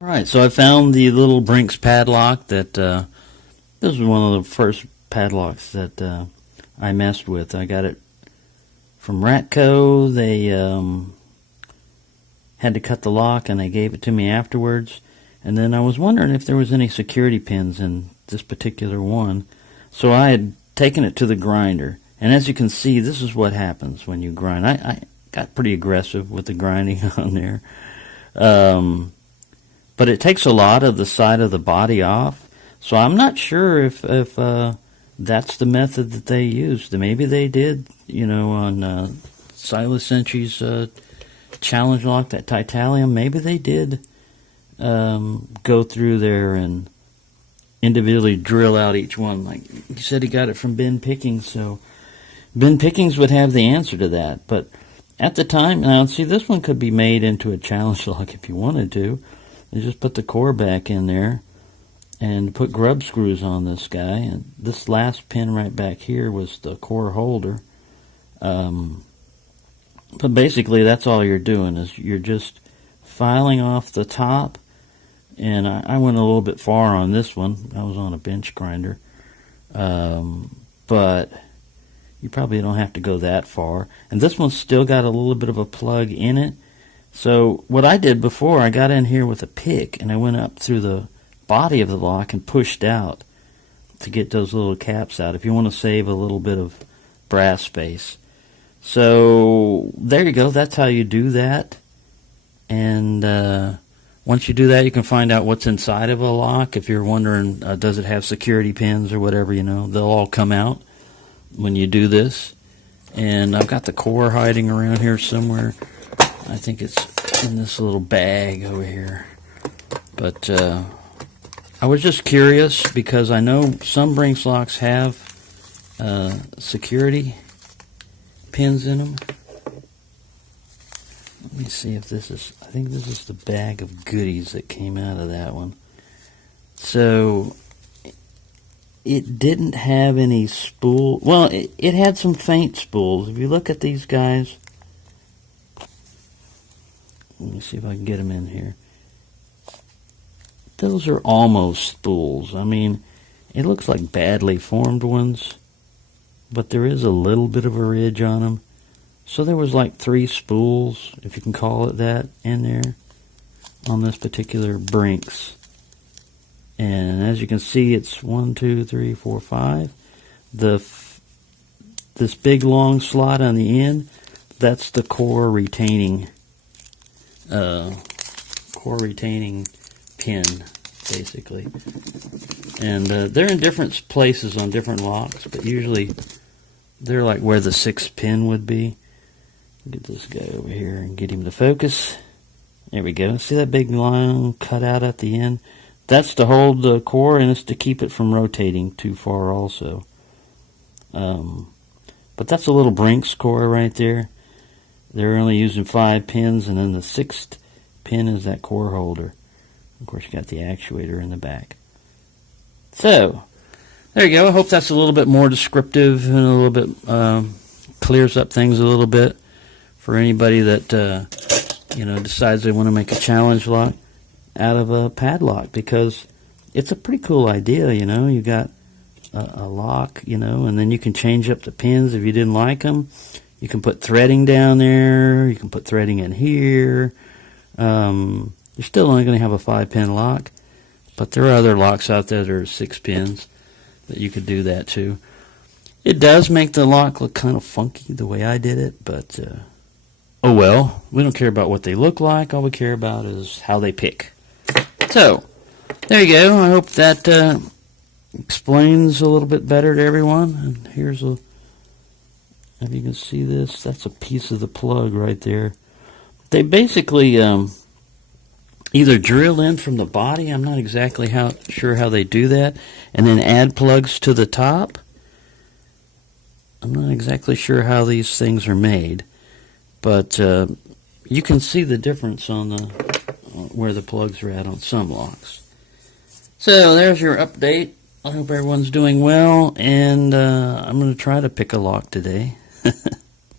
All right, so I found the little Brinks padlock that this was one of the first padlocks that I messed with. I got it from Ratco. They had to cut the lock and they gave it to me afterwards. And then I was wondering if there was any security pins in this particular one. So I had taken it to the grinder. And as you can see, this is what happens when you grind. I got pretty aggressive with the grinding on there. But it takes a lot of the side of the body off. So I'm not sure if that's the method that they used. Maybe they did, on Silas Sentry's challenge lock, that titanium. Maybe they did go through there and individually drill out each one. Like he said, he got it from Ben Pickings, so Ben Pickings would have the answer to that. But at the time, now see, this one could be made into a challenge lock if you wanted to. You just put the core back in there and put grub screws on this guy. And this last pin right back here was the core holder. But basically, that's all you're doing is you're just filing off the top. And I went a little bit far on this one. I was on a bench grinder. But you probably don't have to go that far. And this one's still got a little bit of a plug in it. So what I did before, I got in here with a pick and I went up through the body of the lock and pushed out to get those little caps out if you want to save a little bit of brass space. So there you go. That's how you do that. And once you do that, you can find out what's inside of a lock. If you're wondering, does it have security pins or whatever, they'll all come out when you do this. And I've got the core hiding around here somewhere. I think it's in this little bag over here. But I was just curious because I know some Brinks locks have security pins in them. Let me see if this is, I think this is the bag of goodies that came out of that one. So it didn't have any spool. Well, it had some faint spools. If you look at these guys, let me see if I can get them in here. Those are almost spools. I mean, it looks like badly formed ones, but there is a little bit of a ridge on them. So there was like 3 spools, if you can call it that, in there on this particular Brinks. And as you can see, it's 1, 2, 3, 4, 5. This big long slot on the end, that's the core retaining pin, basically. And they're in different places on different locks, but usually they're like where the 6th pin would be. Get this guy over here and get him to focus. There we go. See that big line cut out at the end? That's to hold the core, and it's to keep it from rotating too far also. But that's a little Brinks core right there. They're only using 5 pins, and then the 6th pin is that core holder. Of course, you got the actuator in the back. So, there you go. I hope that's a little bit more descriptive and a little bit clears up things a little bit for anybody that decides they want to make a challenge lock out of a padlock, because it's a pretty cool idea. You got a lock, and then you can change up the pins if you didn't like them. You can put threading down there. You can put threading in here. You're still only going to have a 5-pin lock, but there are other locks out there that are 6 pins that you could do that too. It does make the lock look kind of funky the way I did it, but oh well. We don't care about what they look like. All we care about is how they pick. So, there you go. I hope that explains a little bit better to everyone. And here's if you can see this, that's a piece of the plug right there. They basically either drill in from the body, I'm not exactly sure how they do that, and then add plugs to the top. I'm not exactly sure how these things are made, but you can see the difference on where the plugs are at on some locks. So there's your update. I hope everyone's doing well, and I'm going to try to pick a lock today.